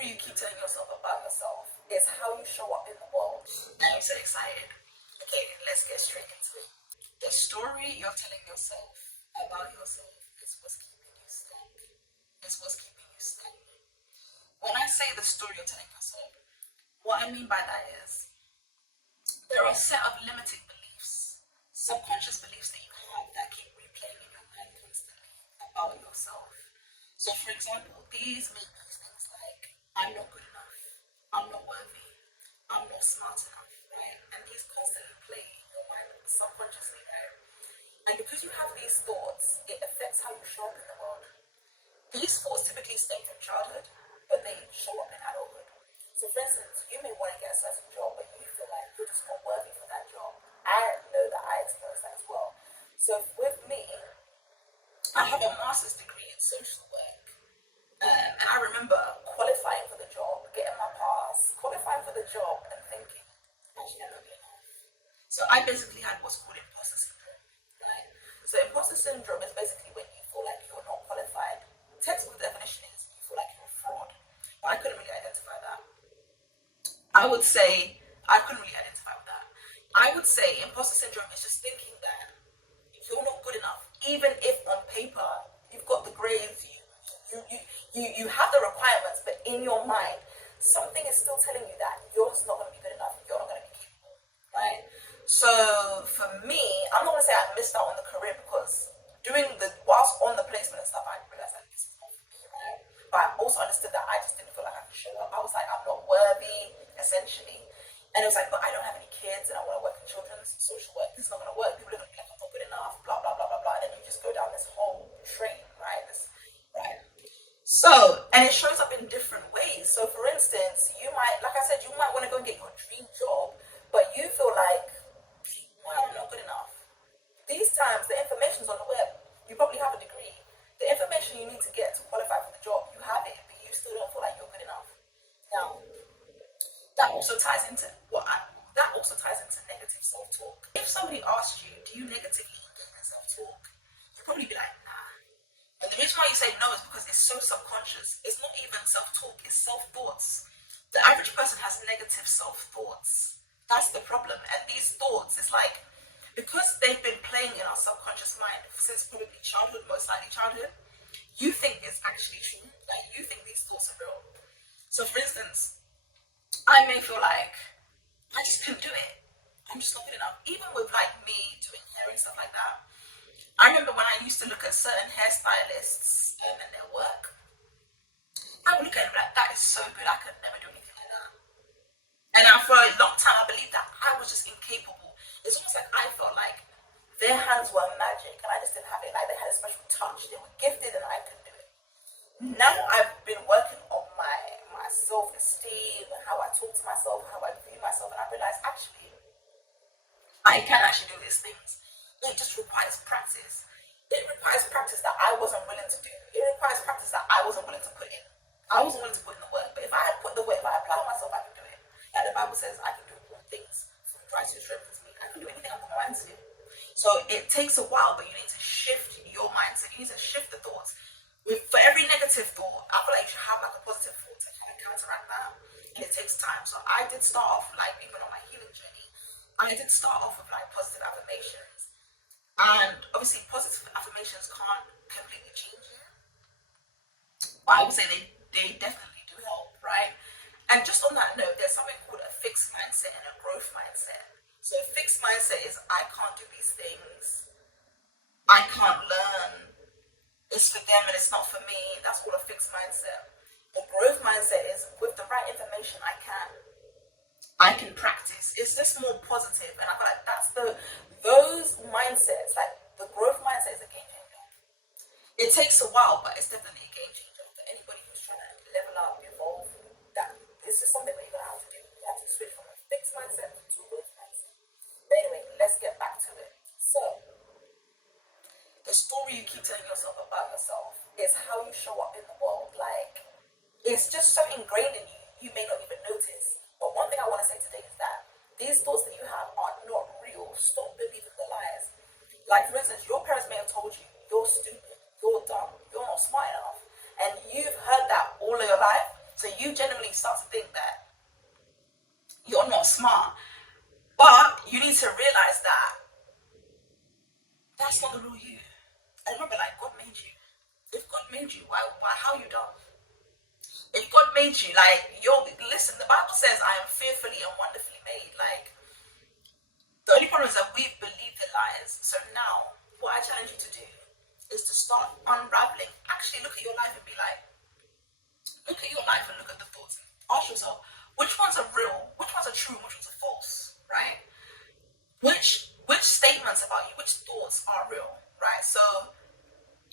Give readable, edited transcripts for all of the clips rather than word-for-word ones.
story you keep telling yourself about yourself is how you show up in the world. I'm so excited. Okay, let's get straight into it. The story you're telling yourself about yourself is what's keeping you stuck. Is what's keeping you stagnant. When I say the story you're telling yourself, what I mean by that is there are a set of limiting beliefs, subconscious beliefs that you have that keep replaying in your mind constantly about yourself. So, for example, these may be things like, I'm not good enough, I'm not worthy, I'm not smart enough, right? And these constantly play in your mind subconsciously, right? And because you have these thoughts, it affects how you show up in the world. These thoughts typically stem from childhood, but they show up in adulthood. So, for instance, you may want to get a certain job, but you feel like you're just not worthy for that job. I know that I experience that as well. So, with me, I have a master's degree in social work. And I remember qualifying for the job, getting my pass, qualifying for the job, and thinking, actually, I'm not good enough. So I basically had what's called imposter syndrome, right? So imposter syndrome is basically when you feel like you're not qualified. Textbook definition is you feel like you're a fraud. But I couldn't really identify that. I would say I couldn't really identify with that. I would say imposter syndrome is just thinking that you're not good enough, even if on paper you've got the grades, you have the requirements, but in your mind, something is still telling you that you're just not going to be good enough, you're not going to be capable, right? So for me, I'm not going to say I missed out on the career because whilst on the placement and stuff, I realized that this is not for me, right? But I also understood that I just didn't feel like I could show up. I was like, I'm not worthy, essentially. And it was like, but I don't have any kids and I want to work in children's social work. This is not going to work. People are going to be like, I'm not good enough, blah, blah, blah, blah, blah. And then you just go down this whole train, right? Right. So, and it shows up in different ways. So, for instance, you might, like I said, you might want to go and get your dream job, but you feel like, well, I'm not good enough. These times, the information's on the web. You probably have a degree. The information you need to get to qualify for the job, you have it, but you still don't feel like you're good enough. Now, that also ties into negative self-talk. If somebody asked you, do you negatively engage in self-talk? You'd probably be like, nah. And the reason why you say no is because it's so subconscious. It's not even self-talk, it's self-thoughts. The average person has negative self-thoughts. That's the problem. And these thoughts, it's like, because they've been playing in our subconscious mind since probably childhood, most likely childhood, you think it's actually true. Like, you think these thoughts are real. So, for instance, I may feel like, I just couldn't do it. I'm just not good enough. Even with like me doing hair and stuff like that. I remember when I used to look at certain hairstylists and their work, I would look at them like, that is so good, I could never do anything like that. And for a long time, I believed that I was just incapable. It's almost like I felt like their hands were magic and I just didn't have it. Like they had a special touch, they were gifted and I couldn't do it. Now I've been working on my self-esteem, how I talk to myself, how I view myself, and I realized actually, I can actually do these things. It just requires practice. It requires practice that I wasn't willing to do. It requires practice that I wasn't willing to put in. I wasn't willing to put in the work. But if I had put the work, if I applied myself, I can do it. And the Bible says I can do all things from Christ who strengthens me. I can do anything I put my mind to do. So it takes a while, but you need to shift your mindset. You need to shift the thoughts. For every negative thought, I feel like you should have like a positive thought to kind of counteract that. And it takes time. So I did start off like even on my healing journey. I did start off with like positive affirmations. And obviously positive affirmations can't completely change you. But I would say they definitely do help, right? And just on that note, there's something called a fixed mindset and a growth mindset. So a fixed mindset is I can't do these things. I can't learn. It's for them and it's not for me. That's all a fixed mindset. A growth mindset is with the right information I can practice. It's just more positive, and I feel like those mindsets, like the growth mindset is a game changer. It takes a while, but it's definitely a game changer for anybody who's trying to level up, evolve. That this is something that you're gonna have to do. You have to switch from a fixed mindset to a growth mindset. But anyway, let's get back to it. So the story you keep telling yourself about yourself is how you show up in the world. Like, it's just so ingrained in you, you may not even notice. But one thing I want to say today is that these thoughts that you have are not real. Stop believing the lies. Like, for instance, your parents may have told you, you're stupid, you're dumb, you're not smart enough. And you've heard that all of your life. So you genuinely start to think that you're not smart. But you need to realize that that's not the real you. And remember, like, God made you. If God made you, why how you dumb? If God made you, like, listen, the Bible says I am fearfully and wonderfully made. Like, the only problem is that we've believed the lies. So now, what I challenge you to do is to start unraveling. Actually, look at your life and be like, look at your life and look at the thoughts. Ask yourself, which ones are real, which ones are true, which ones are false, right? Which statements about you, which thoughts are real, right? So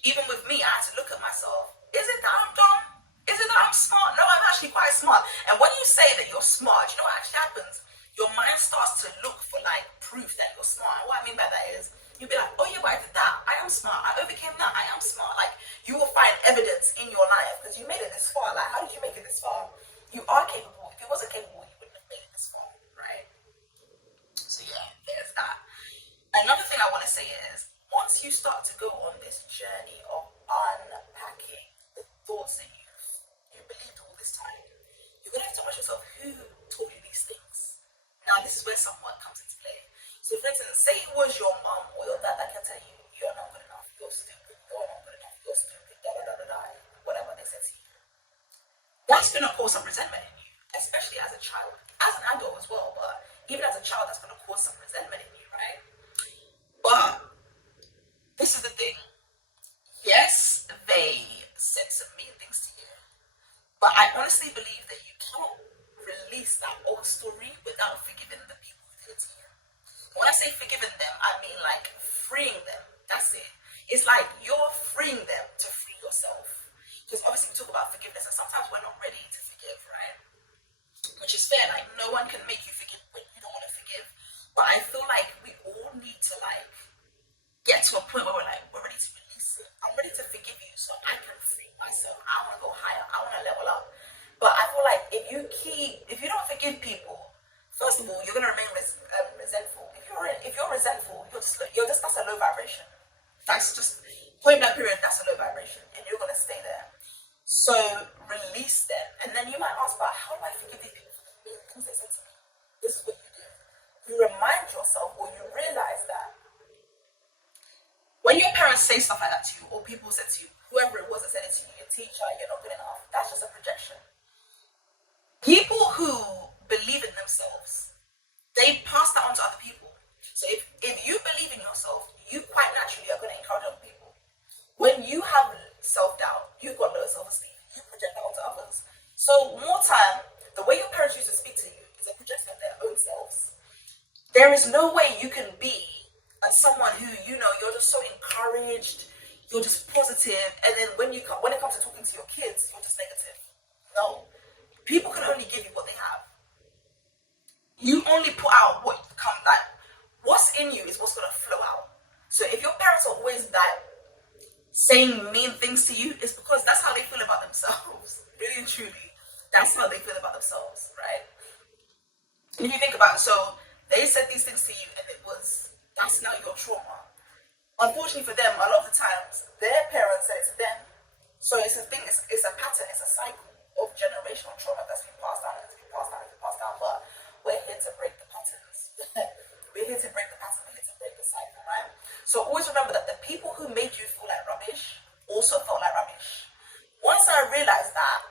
even with me, I had to look at myself. Is it that I'm dumb? Is it that I'm smart? No, I'm actually quite smart. And when you say that you're smart, you know what actually happens? Your mind starts to look for like proof that you're smart. And what I mean by that is you'll be like, oh yeah, but I did that. I am smart. I overcame that. I am smart. Like you will find evidence in your life because you made it this far. Like how did you make it this far? You are capable. If you wasn't capable, you wouldn't have made it this far, right? So yeah, there's that. Another thing I want to say is once you start to go on this journey of unpacking the thoughts that you believed all this time, you're gonna have to ask yourself who taught you these things. Now this is where some work comes into play. So for instance, say it was your mom or your dad that can tell you you're not good enough, you're stupid, you're not good enough, you're stupid, da da da da da, whatever they said to you. That's gonna cause some resentment in you, especially as a child, as an adult as well, but even as a child, that's gonna cause some resentment in you, right? But this is the thing. Yes, they said some mean things to you, but I honestly believe that you cannot release that old story without forgiving the people who did it to you. When I say forgiving them, I mean like freeing them. That's it. It's like you're freeing them to free yourself. Because obviously we talk about forgiveness, and sometimes we're not ready to forgive, right? Which is fair. Like no one can make you forgive when you don't want to forgive. But I feel like we all need to like get to a point where we're ready to release it. I'm ready to forgive you so I can free myself. I want to go higher. I want to level up. But I feel like if you don't forgive people, first of all, you're gonna remain resentful. If you're resentful, you're just that's a low vibration. That's just point blank period. That's a low vibration, and you're gonna stay there. So release them, and then you might ask, "But how do I forgive these people for the mean things they said to me?" This is what you do. You remind yourself, or you realize that when your parents say stuff like that to you, or people said to you, whoever it was that said it to you, your teacher, you're not good enough, that's just a projection. People who believe in themselves, they pass that on to other people. So if you believe in yourself, you quite naturally are going to encourage other people. When you have self-doubt, you've got low self-esteem, you project that onto others. So more time, the way your parents used to speak to you is a projection of their own selves. There is no way you can be as someone who, you're just so encouraged, you're just positive, and then when it comes to talking to your kids, you're just negative. No. People can only give you what they have. You only put out what comes like what's in you is what's gonna flow out. So if your parents are always like saying mean things to you, it's because that's how they feel about themselves. Really and truly. That's how they feel about themselves, right? And if you think about it, so they said these things to you and that's now your trauma. Unfortunately for them, a lot of the times their parents said it to them. So it's a thing, it's a pattern, it's a cycle of generational trauma that's been passed down, it's been passed down, it's been passed down. But we're here to break the patterns. We're here to break the pattern, we're here to break the cycle, right? So always remember that the people who made you feel like rubbish also felt like rubbish. Once I realized that,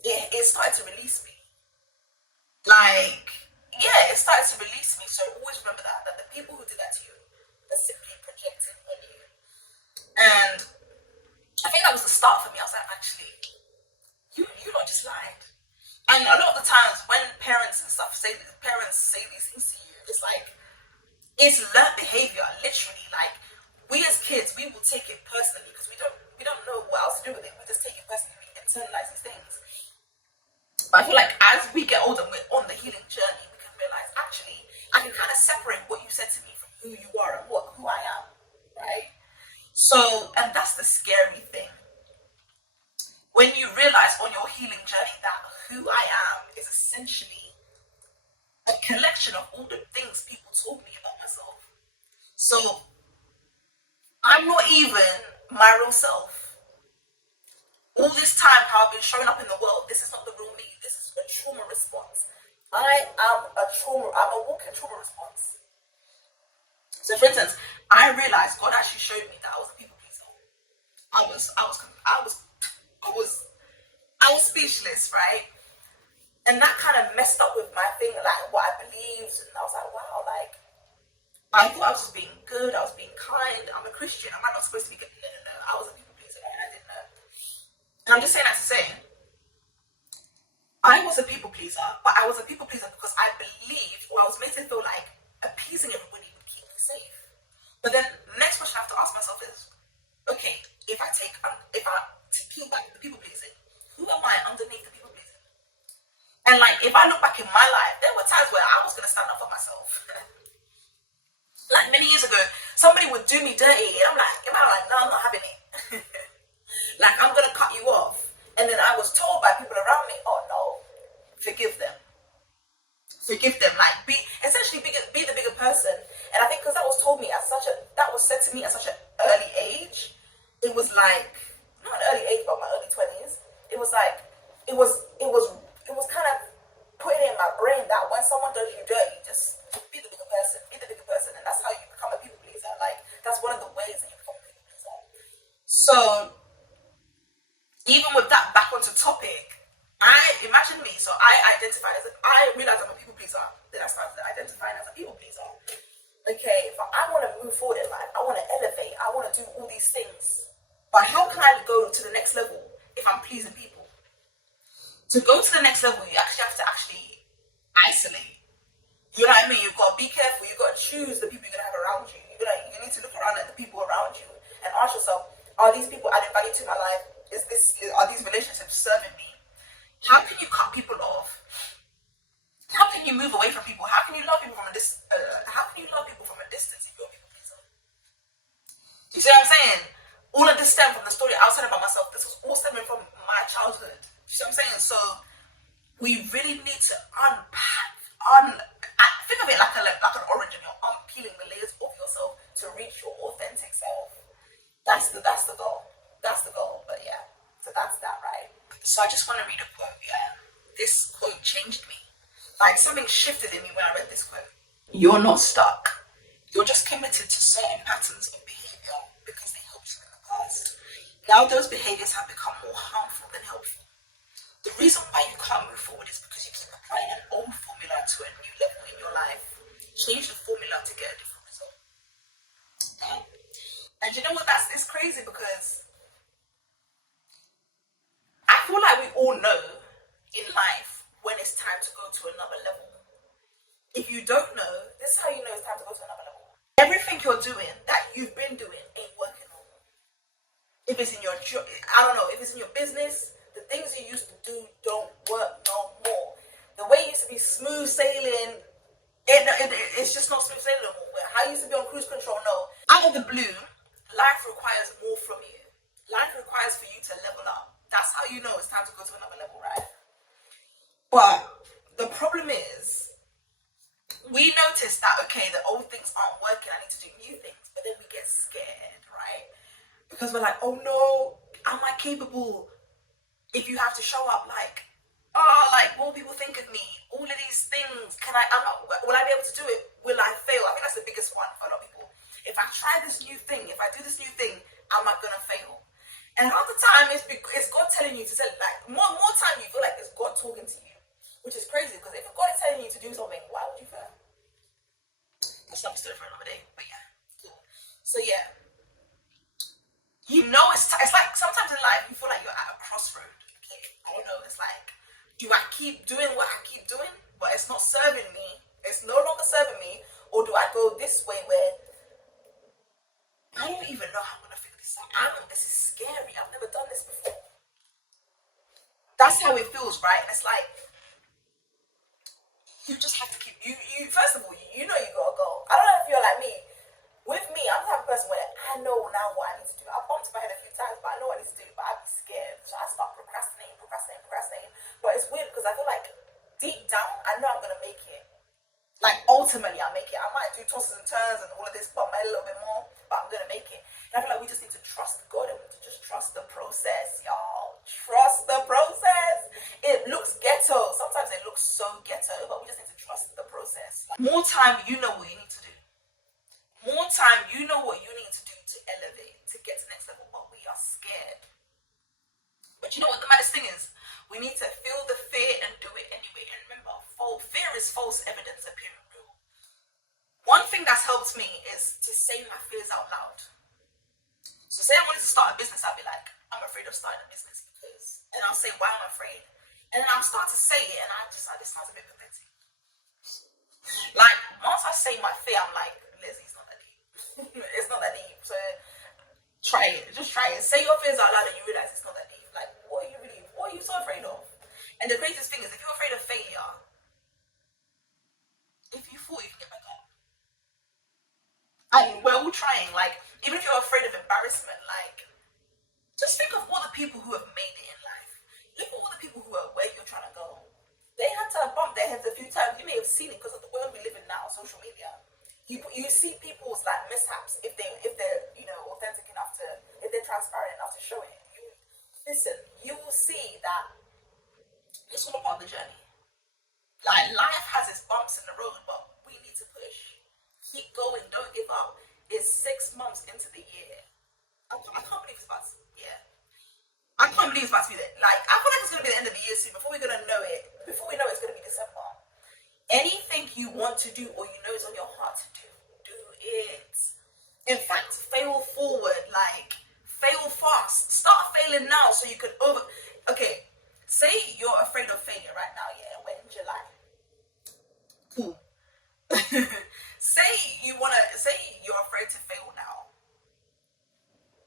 it started to release me. It started to release me. So always remember that the people who did that to you are simply projecting on you. And I think that was the start for me. I was like, actually, you not just lied. And a lot of the times when parents say these things to you, it's like it's learned behavior, literally. Like we as kids, we will take it personally because we don't know what else to do with it. We just take it personally, we internalize these things. But I feel like as we get older, we're on the healing journey, we can realize actually I can kind of separate what you said to me from who you are and who I am, right? So, and that's the scary thing. When you realize on your healing journey that who I am is essentially a collection of all the things people told me about myself. So I'm not even my real self. All this time, how I've been showing up in the world, this is not the real me. This is a trauma response. I'm a walking trauma response. So, for instance, I realized God actually showed me that I was a people pleaser. I was speechless, right? And that kind of messed up with my thing, like what I believed. And I was like, wow, like I thought I was just being good. I was being kind. I'm a Christian. Am I not supposed to be good? No, no, no. I was a people pleaser, and I didn't know. And I'm just saying that to say, I was a people pleaser, but I was a people pleaser because I believed, or I was made to feel like appeasing everybody would keep me safe. But then the next question I have to ask myself is, okay, if I peel back the people pleasing, who am I underneath the people pleasing? And like, if I look back in my life, there were times where I was gonna stand up for myself. Like many years ago, somebody would do me dirty, and I'm like, no, I'm not having it. Like, I'm gonna cut you off. And then I was told by people around me, oh no, forgive them. Forgive them. Like, be the bigger person. And I think because that was said to me at such an early age, it was like, not an early age, but my early 20s, it was like, it was kind of putting in my brain that when someone does you dirty, just be the bigger person, and that's how you become a people pleaser. Like, that's one of the ways that you become a people pleaser. So, even with that back onto topic, I realized I'm a people pleaser. Then I started identifying as a people pleaser. Okay, but I want to move forward in life. I want to elevate. I want to do all these things. But how can I go to the next level if I'm pleasing people? To go to the next level, you actually have to isolate. You know what I mean? You've got to be careful. You've got to choose the people you're going to have around you. You need to look around at the people around you and ask yourself, are these people adding value to my life? Are these relationships serving me? How can you cut people off? How can you move away from people? How can you love people from a distance? If you're a people pleaser? You see what I'm saying? All of this stemmed from the story I was telling about myself. This was all stemming from my childhood. You see what I'm saying? So we really need to think of it like an orange, and you're unpeeling the layers of yourself to reach your authentic self. That's the goal. That's the goal. But yeah, so that's that, right? So I just want to read a quote. Yeah, this quote changed me. Like, something shifted in me when I read this quote. You're not stuck. You're just committed to certain patterns of behavior because they helped you in the past. Now those behaviors have become more harmful than helpful. The reason why you can't move forward is because you keep applying an old formula to a new level in your life. Change the formula to get a different result. Okay? And you know what? It's crazy because I feel like we all know in life when it's time to go to another level. If you don't know, this is how you know it's time to go to another level. Everything you're doing that you've been doing ain't working no more. If it's in your job, I don't know, if it's in your business, the things you used to do don't work no more. The way it used to be smooth sailing, it's just not smooth sailing no more. How you used to be on cruise control, no. Out of the blue, life requires more from you. Life requires for you to level up. That's how you know it's time to go to another level, right? But the problem is, we notice that, okay, the old things aren't working, I need to do new things. But then we get scared, right? Because we're like, oh no, am I capable? If you have to show up like, what will people think of me? All of these things, will I be able to do it? Will I fail? I think that's the biggest one for a lot of people. If I try this new thing, if I do this new thing, am I gonna fail? And half the time, it's God telling you to say, like, more time you feel like it's God talking to you, which is crazy, because if God is telling you to do something, why would you fail? That's not a story for another day, but yeah, cool. So yeah, it's like sometimes in life, you feel like you're at a crossroad, okay? I don't know, it's like, do I keep doing what I keep doing, but it's not serving me, it's no longer serving me, or do I go this way where I don't even know how I'm gonna figure this out. This is scary. I've never done this before. That's how it feels, right? And it's like, you just have to keep, you first of all, you know you gotta go. I don't know if you're like me. With me, I'm the type of person where I know now what I need to do. I've bumped my head a few times, but I know what I need to do, but I'd be scared. So I start procrastinating. But it's weird because I feel like deep down, I know I'm gonna make it. Like, ultimately, I'll make it. I might do tosses and turns and all of this, bump my head a little bit more, but I'm gonna make it. And I feel like we just need to trust God, and we need to just trust the process, y'all. more time you know what you need to do. More time you know what you need to do to elevate, to get to the next level, but we are scared. But you know what the maddest thing is? We need to feel the fear and do it anyway. And remember, fear is false evidence appearing real. One thing that's helped me is to say my fears out loud. So say I wanted to start a business, I'll be like, I'm afraid of starting a business because, and I'll say why I'm afraid. And then I'll start to say it and I just like, this sounds a bit pathetic. Like, once I say my fear, I'm like, Lizzie, it's not that deep. It's not that deep. So try it. Just try it. Say your fears out loud and you realize it's not that deep. Like, what are you so afraid of? And the craziest thing is, if you're afraid of failure, if you fall, you can get back up. And we're all trying. Like, even if you're afraid of embarrassment, like, just think of all the people who have made it in life. Look at all the people who are where you're trying to go. They had to bump their heads a few times. You may have seen it because of the world we live in now, social media. You see people's like mishaps if they're authentic enough to, if they're transparent enough to show it. You will see that it's all a part of the journey. Like, life has its bumps in the road, but we need to push. Keep going. Don't give up. It's 6 months into the year. I can't believe it's about to, yeah. I can't believe it's about to be there. Like, I feel like it's going to be the end of the year soon. Before we know it's going to be December. Anything you want to do or you know is on your heart to do it. In fact, fail forward. Like, fail fast. Start failing now so you can Okay, say you're afraid of failure right now, yeah, we're in July. Cool. say you're afraid to fail now.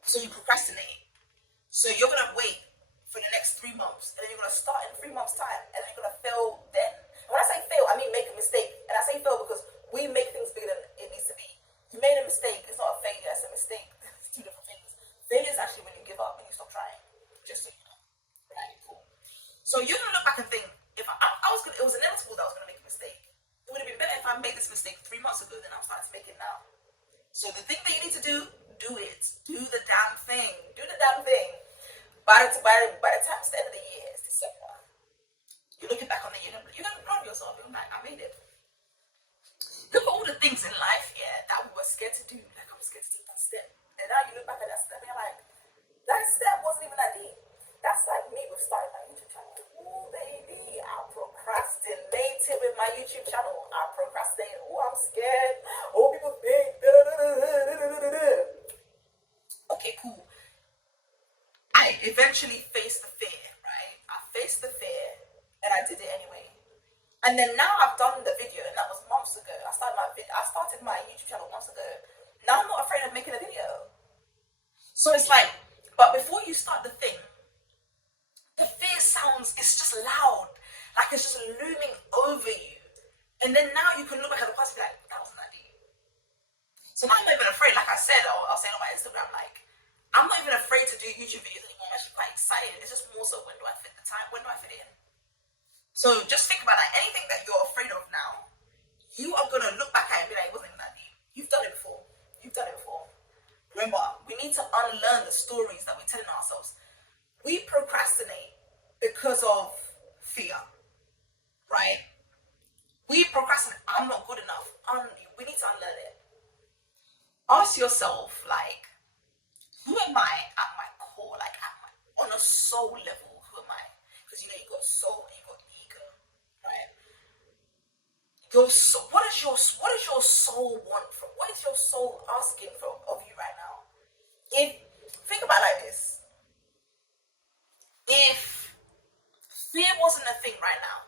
So you procrastinate. So you're gonna wait for the next 3 months, and then you're gonna start in 3 months' time, and then you're gonna fail then. And when I say fail, I mean make a mistake. And I say fail because we make things bigger than it needs to be. You made a mistake, it's not a failure, it's a mistake. It's two different things. Failure is actually when you give up and you stop trying. Just so you know. Right, cool. So you're gonna look back and think, if it was inevitable that I was gonna make a mistake. It would have been better if I made this mistake 3 months ago than I'm starting to make it now. So the thing that you need to do it. Do the damn thing. Do the damn thing. By the time it's the end of the year, it's December. You're looking back on the year, you're gonna be proud of yourself. You're like, I made it. Look at all the things in life, yeah, that we were scared to do. Like, I was scared to take that step. And now you look back at that step and you're like, that step wasn't even that deep. That's like me with starting my YouTube channel. Ooh, baby, I procrastinated with my YouTube channel. I procrastinated. Oh, I'm scared. Oh, people think. Okay, cool. I eventually faced the fear, right? I faced the fear and I did it anyway. And then now I've done the video, and that was months ago. I started my YouTube channel months ago. Now I'm not afraid of making a video. So it's like, but before you start the thing, the fear it's just loud. Like it's just looming over you. And then now you can look back at the past and be like, that wasn't that deep. So now I'm not even afraid. Like I said, I'll say on my Instagram, like, I'm not even afraid to do YouTube videos anymore. I'm actually quite excited. It's just more so, when do I fit the time? When do I fit in? So just think about that. Anything that you're afraid of now, you are going to look back at it and be like, it wasn't even that deep. You've done it before. Remember, we need to unlearn the stories that we're telling ourselves. We procrastinate because of fear, right? We procrastinate. I'm not good enough. We need to unlearn it. Ask yourself, like, who am I at my core? Like, on a soul level, who am I? Because you got soul and you got ego, right? What does your soul want from? What is your soul asking of you right now? Think about it like this. If fear wasn't a thing right now,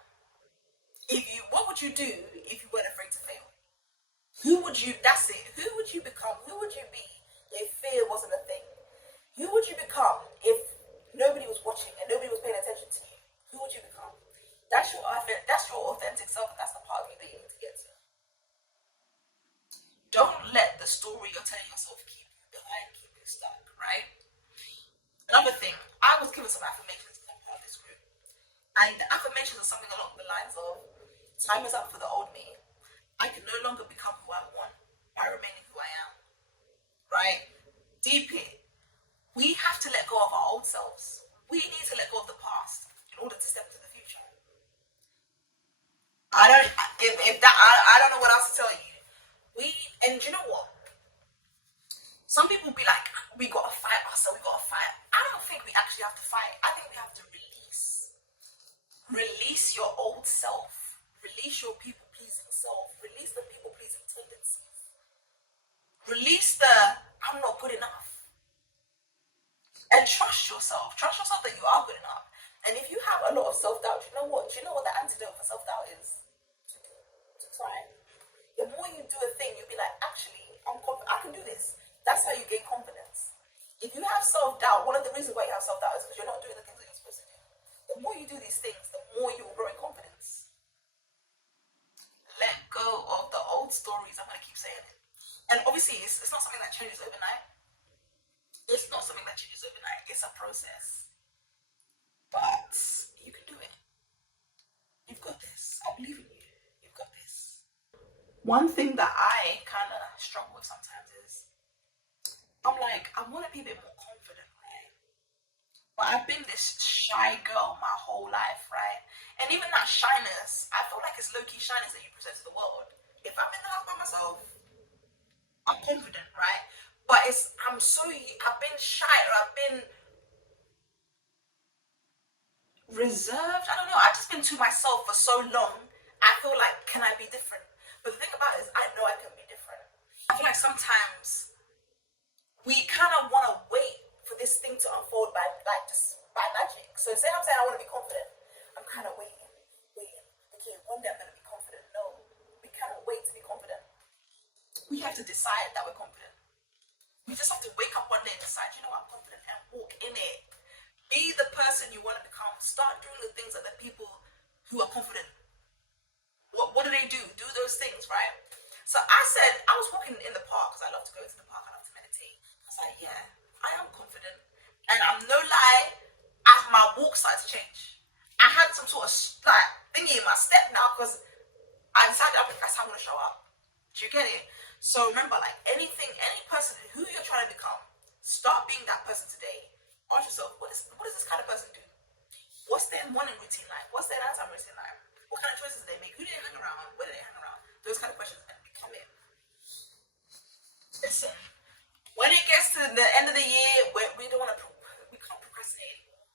what would you do if you weren't afraid to fail? That's it. Who would you become? Who would you be if fear wasn't a thing? Who would you become if nobody was watching and nobody was paying attention to you? Who would you become? That's your authentic self. That's the part of you that you need to get to. Don't let the story you're telling yourself keep you stuck, right? Another thing, I was given some affirmations as part of this group. And the affirmations are something along the lines of, time is up for the old me. I can no longer become who I want by remaining who I am. Right? Deep it. We have to let go of our old selves. We need to let go of the past in order to step into the future. if that, I don't know what else to tell you. And you know what? Some people be like, we gotta fight ourselves, we gotta fight. I don't think we actually have to fight. I think we have to release. Release your old self. Release your people pleasing self. Release the people pleasing tendencies. Release the I'm not good enough. And trust yourself. Trust yourself that you are good enough. And if you have a lot of self-doubt, you know what? Do you know what the antidote for self-doubt is? To try. The more you do a thing, you'll be like, actually, I can do this. That's how you gain confidence. If you have self-doubt, one of the reasons why you have self-doubt is because you're not doing the things that you're supposed to do. The more you do these things, the more you will grow in confidence. Let go of the old stories. I'm going to keep saying it. And obviously, it's not something that changes overnight. It's not something that changes overnight. It's a process. But you can do it. You've got this. I believe in you. You've got this. One thing that I kind of struggle with sometimes is I'm like, I want to be a bit more confident, right? But I've been this shy girl my whole life, right? And even that shyness, I feel like it's low-key shyness that you present to the world. If I'm in the house by myself, I'm confident, right? But I've been shy, or I've been reserved. I don't know. I've just been to myself for so long. I feel like, can I be different? But the thing about it is, I know I can be different. I feel like sometimes we kind of want to wait for this thing to unfold by magic. So say I'm saying I want to be confident, I'm kind of waiting. Okay, one day I'm going to be confident. No, we cannot wait to be confident. We have to decide that we're confident. We just have to wake up one day and decide, you know what, I'm confident, and walk in it. Be the person you want to become. Start doing the things that the people who are confident. What do they do? Do those things, right? So I was walking in the park because I love to go to the park. I love to meditate. I was like, yeah, I am confident. And I'm no lie, as my walk started to change, I had some sort of thingy in my step now because I decided that's how I'm going to show up. Do you get it? So remember, like any person who you're trying to become, start being that person today. Ask yourself, what does this kind of person do? What's their morning routine like? What's their nighttime routine like? What kind of choices do they make? Who do they hang around? Where do they hang around? Those kind of questions, and become it. Listen, when it gets to the end of the year, we don't want to, we can't procrastinate anymore.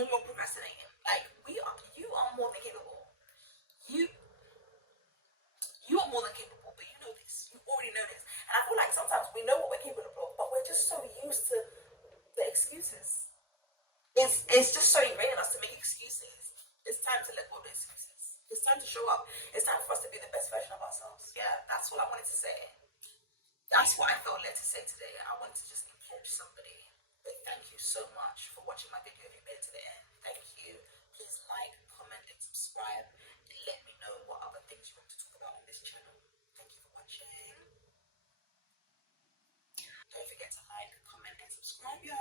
No more procrastinating. Like you are more than capable. You are more than capable, but you know this. You already know this. And I feel like sometimes we know what we're capable of, but we're just so used to the excuses. It's just so ingrained in us to make excuses. It's time to let go of the excuses. It's time to show up. It's time for us to be the best version of ourselves. Yeah, that's what I wanted to say. That's what I felt led to say today. I wanted to just encourage somebody. But thank you so much for watching my video if you made it to the end. Thank you. Please like, comment, and subscribe. And let me know what other things you want to talk about on this channel. Thank you for watching. Don't forget to like, comment, and subscribe, y'all.